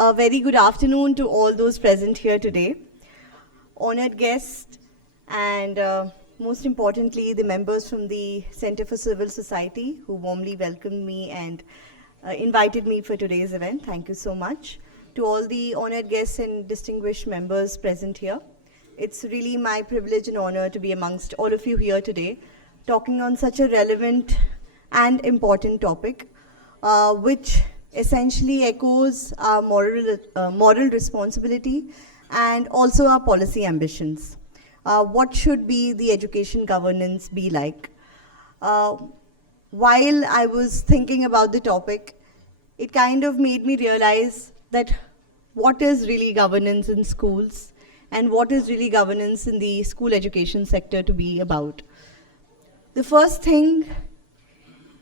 A very good afternoon to all those present here today. Honored guests and most importantly, the members from the Center for Civil Society who warmly welcomed me and invited me for today's event. Thank you so much. To all the honored guests and distinguished members present here. It's really my privilege and honor to be amongst all of you here today, talking on such a relevant and important topic, which essentially echoes our moral responsibility and also our policy ambitions. What should be the education governance be like? While I was thinking about the topic, it kind of made me realize that what is really governance in schools and what is really governance in the school education sector to be about. The first thing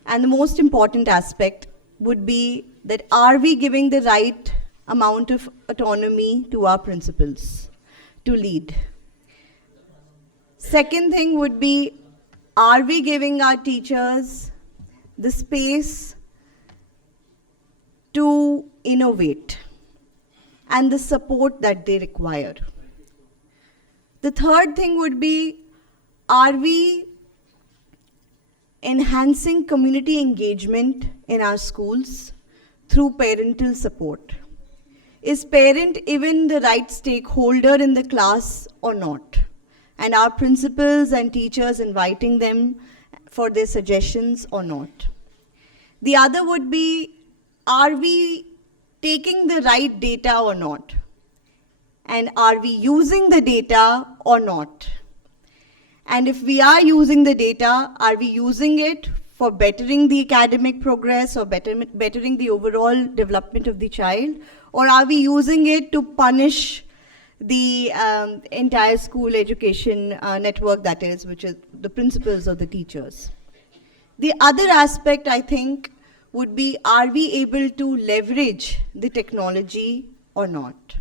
and the most important aspect would be that are we giving the right amount of autonomy to our principals to lead? Second thing would be, are we giving our teachers the space to innovate and the support that they require? The third thing would be, are we enhancing community engagement in our schools through parental support? Is parent even the right stakeholder in the class or not? And are principals and teachers inviting them for their suggestions or not? The other would be, are we taking the right data or not? And are we using the data or not? And if we are using the data, are we using it for bettering the academic progress or bettering the overall development of the child? Or are we using it to punish the entire school education network, that is, which is the principals or the teachers? The other aspect, I think, would be, are we able to leverage the technology or not?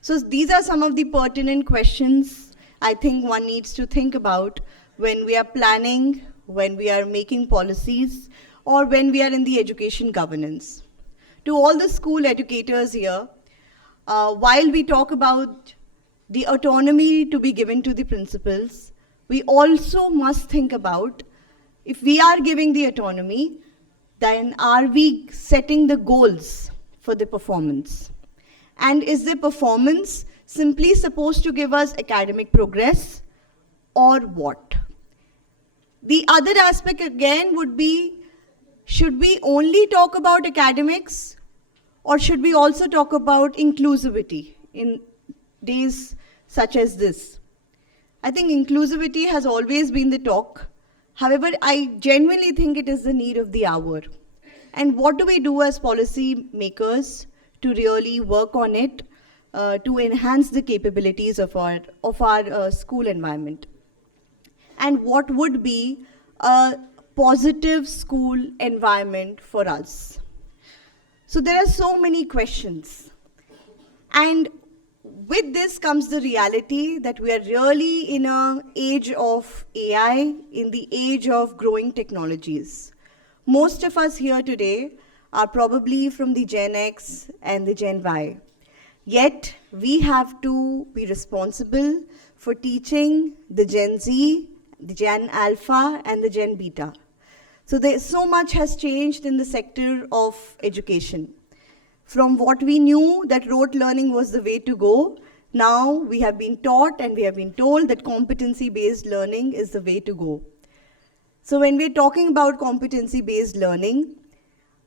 So these are some of the pertinent questions I think one needs to think about when we are planning, when we are making policies, or when we are in the education governance. To all the school educators here, while we talk about the autonomy to be given to the principals, we also must think about, if we are giving the autonomy, then are we setting the goals for the performance? And is the performance simply supposed to give us academic progress or what? The other aspect again would be, should we only talk about academics or should we also talk about inclusivity in days such as this? I think inclusivity has always been the talk. However, I genuinely think it is the need of the hour. And what do we do as policy makers to really work on it, to enhance the capabilities of our school environment? And what would be a positive school environment for us? So there are so many questions. And with this comes the reality that we are really in an age of AI, in the age of growing technologies. Most of us here today are probably from the Gen X and the Gen Y. Yet, we have to be responsible for teaching the Gen Z, the Gen Alpha, and the Gen Beta. So so much has changed in the sector of education. From what we knew that rote learning was the way to go, now we have been taught and we have been told that competency-based learning is the way to go. So when we're talking about competency-based learning,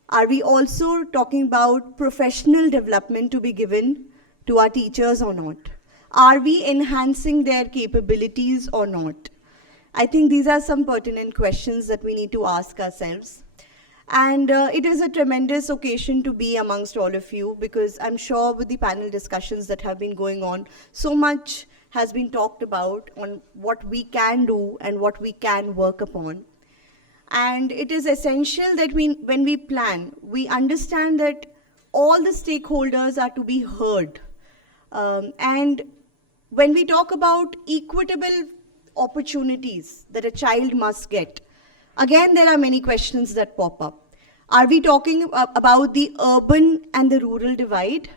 are we also talking about professional development to be given to our teachers or not? Are we enhancing their capabilities or not? I think these are some pertinent questions that we need to ask ourselves. And it is a tremendous occasion to be amongst all of you, because I'm sure with the panel discussions that have been going on, so much has been talked about on what we can do and what we can work upon. And it is essential that when we plan, we understand that all the stakeholders are to be heard. And when we talk about equitable opportunities that a child must get, again, there are many questions that pop up. Are we talking about the urban and the rural divide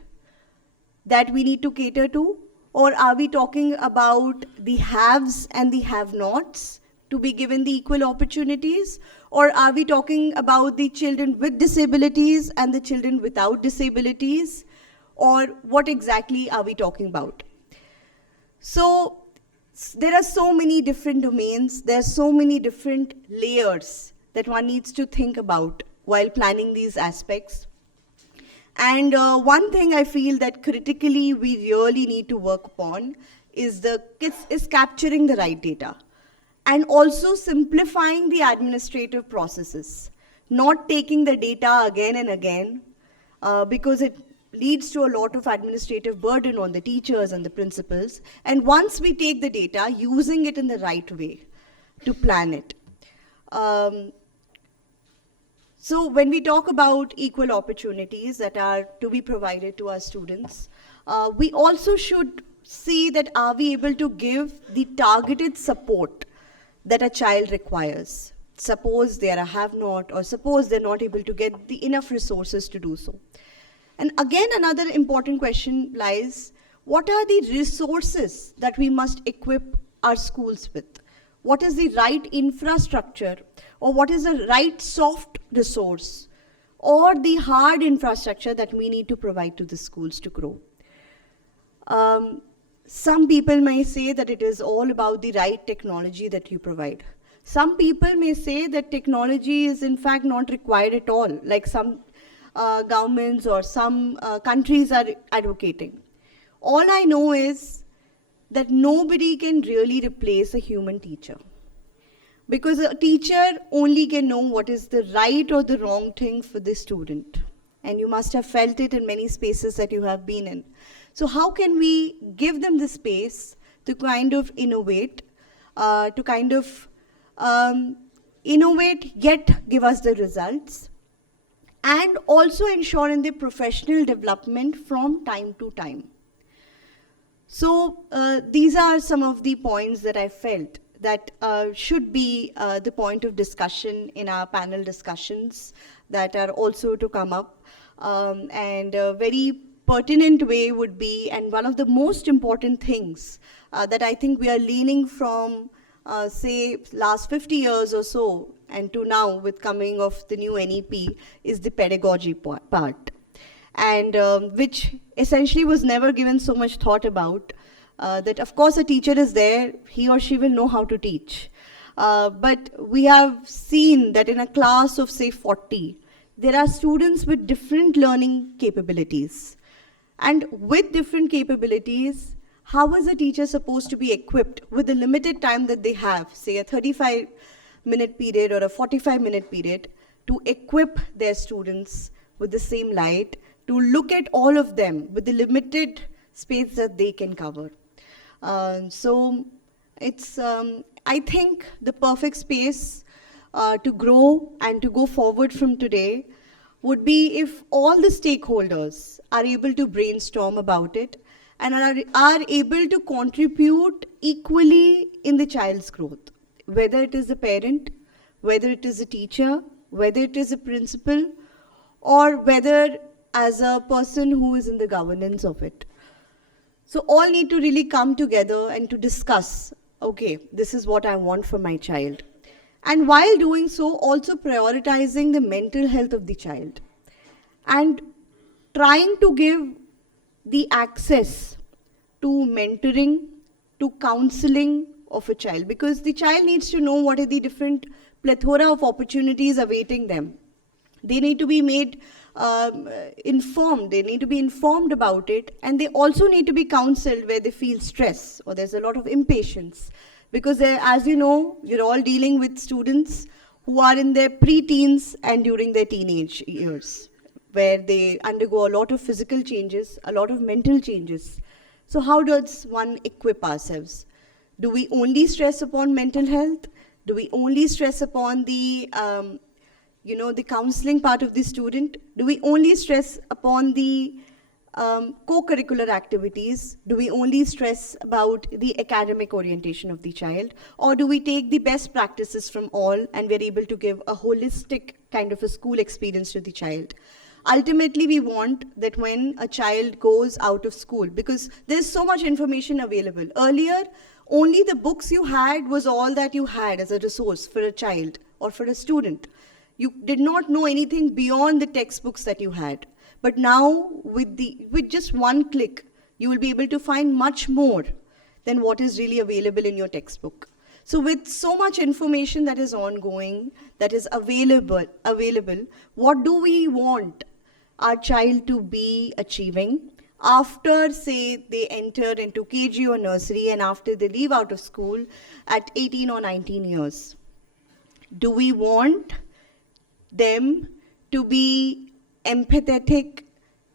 that we need to cater to? Or are we talking about the haves and the have-nots to be given the equal opportunities? Or are we talking about the children with disabilities and the children without disabilities? Or what exactly are we talking about? So there are so many different domains, there are so many different layers that one needs to think about while planning these aspects. And one thing I feel that critically we really need to work upon is capturing the right data and also simplifying the administrative processes, not taking the data again and again because it leads to a lot of administrative burden on the teachers and the principals. And once we take the data, using it in the right way to plan it. So when we talk about equal opportunities that are to be provided to our students, we also should see that are we able to give the targeted support that a child requires. Suppose they are a have-not, or suppose they're not able to get the enough resources to do so. And again, another important question lies, what are the resources that we must equip our schools with? What is the right infrastructure, or what is the right soft resource, or the hard infrastructure that we need to provide to the schools to grow? Some people may say that it is all about the right technology that you provide. Some people may say that technology is in fact not required at all, like some governments or some countries are advocating. All I know is that nobody can really replace a human teacher, because a teacher only can know what is the right or the wrong thing for the student, and you must have felt it in many spaces that you have been in. So how can we give them the space to kind of innovate, innovate yet give us the results, and also ensure in the professional development from time to time? So these are some of the points that I felt that should be the point of discussion in our panel discussions that are also to come up. And a very pertinent way would be, and one of the most important things that I think we are leaning from, say, last 50 years or so, and to now with coming of the new NEP, is the pedagogy part. And which essentially was never given so much thought about, that of course a teacher is there, he or she will know how to teach. But we have seen that in a class of say 40, there are students with different learning capabilities. And with different capabilities, how is a teacher supposed to be equipped with the limited time that they have, say a 35-minute period or a 45-minute period, to equip their students with the same light, to look at all of them with the limited space that they can cover. So it's, I think, the perfect space to grow and to go forward from today would be if all the stakeholders are able to brainstorm about it and are able to contribute equally in the child's growth, whether it is a parent, whether it is a teacher, whether it is a principal, or whether as a person who is in the governance of it. So all need to really come together and to discuss, okay, this is what I want for my child. And while doing so, also prioritizing the mental health of the child and trying to give the access to mentoring, to counseling of a child, because the child needs to know what are the different plethora of opportunities awaiting them. They need to be made informed, they need to be informed about it, and they also need to be counseled where they feel stress or there's a lot of impatience. Because as you know, you're all dealing with students who are in their pre-teens and during their teenage years, where they undergo a lot of physical changes, a lot of mental changes. So how does one equip ourselves? Do we only stress upon mental health? Do we only stress upon the the counseling part of the student? Do we only stress upon the co-curricular activities? Do we only stress about the academic orientation of the child, or do we take the best practices from all and we're able to give a holistic kind of a school experience to the child? Ultimately, we want that when a child goes out of school, because there's so much information available. Earlier, only the books you had was all that you had as a resource for a child or for a student. You did not know anything beyond the textbooks that you had. But now, with just one click, you will be able to find much more than what is really available in your textbook. So with so much information that is ongoing, that is available, what do we want our child to be achieving after, say, they enter into KG or nursery and after they leave out of school at 18 or 19 years? Do we want them to be empathetic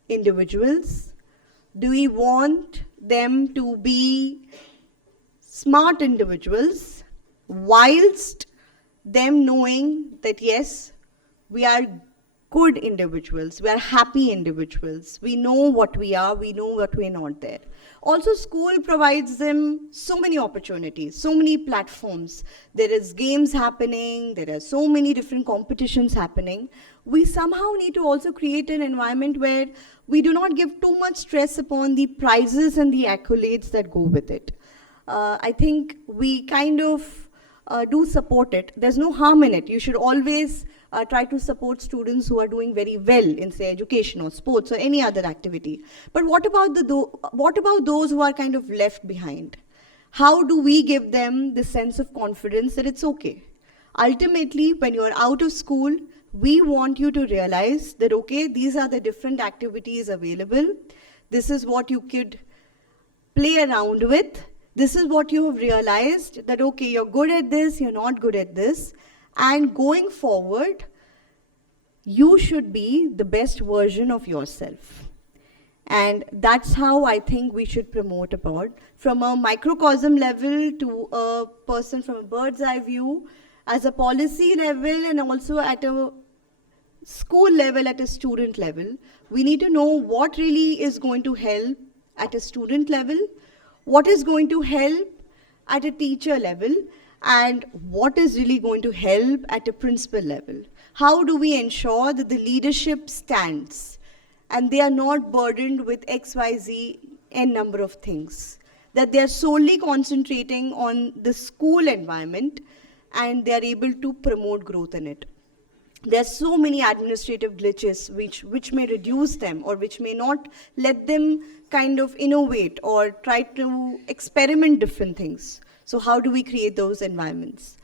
individuals? Do we want them to be smart individuals, whilst them knowing that yes, we are good individuals, we are happy individuals, we know what we are, we know what we're not there. Also, school provides them so many opportunities, so many platforms. There is games happening, there are so many different competitions happening. We somehow need to also create an environment where we do not give too much stress upon the prizes and the accolades that go with it. I think we kind of do support it. There's no harm in it. You should always try to support students who are doing very well in, say, education or sports or any other activity. But what about those who are kind of left behind? How do we give them the sense of confidence that it's okay? Ultimately, when you're out of school, we want you to realize that, okay, these are the different activities available. This is what you could play around with. This is what you have realized, that, okay, you're good at this, you're not good at this. And going forward, you should be the best version of yourself. And that's how I think we should promote about, from a microcosm level to a person from a bird's eye view, as a policy level, and also at a school level, at a student level. We need to know what really is going to help at a student level, what is going to help at a teacher level, and what is really going to help at a principal level. How do we ensure that the leadership stands and they are not burdened with XYZ n number of things, that they are solely concentrating on the school environment and they are able to promote growth in it? There are so many administrative glitches which may reduce them or which may not let them kind of innovate or try to experiment different things. So how do we create those environments?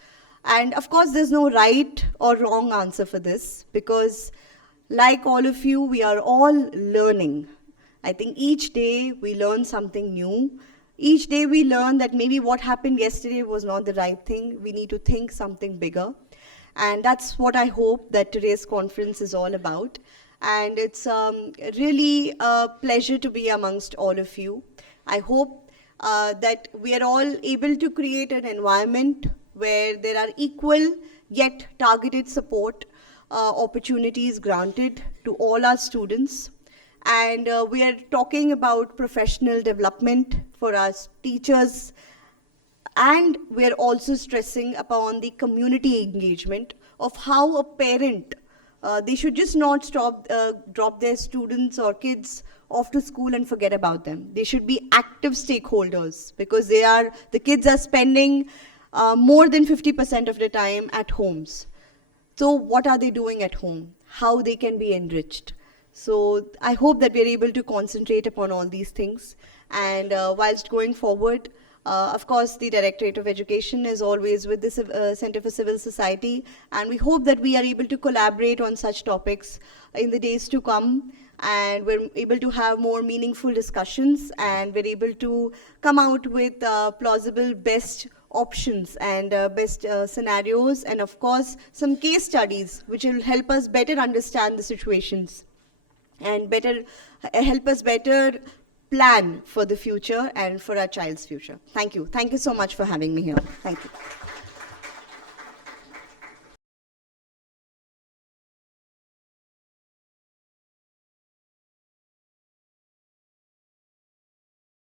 And of course, there's no right or wrong answer for this, because like all of you, we are all learning. I think each day we learn something new. Each day we learn that maybe what happened yesterday was not the right thing. We need to think something bigger. And that's what I hope that today's conference is all about. And it's really a pleasure to be amongst all of you. I hope that we are all able to create an environment where there are equal yet targeted support opportunities granted to all our students. And we are talking about professional development for our teachers, and we are also stressing upon the community engagement of how a parent, they should just not drop their students or kids off to school and forget about them. They should be active stakeholders, because the kids are spending more than 50% of the time at homes. So what are they doing at home? How they can be enriched? So I hope that we're able to concentrate upon all these things. And whilst going forward, of course, the Directorate of Education is always with the Center for Civil Society, and we hope that we are able to collaborate on such topics in the days to come, and we're able to have more meaningful discussions, and we're able to come out with plausible best options and best scenarios, and of course, some case studies which will help us better understand the situations and help us better plan for the future and for our child's future. Thank you. Thank you so much for having me here. Thank you.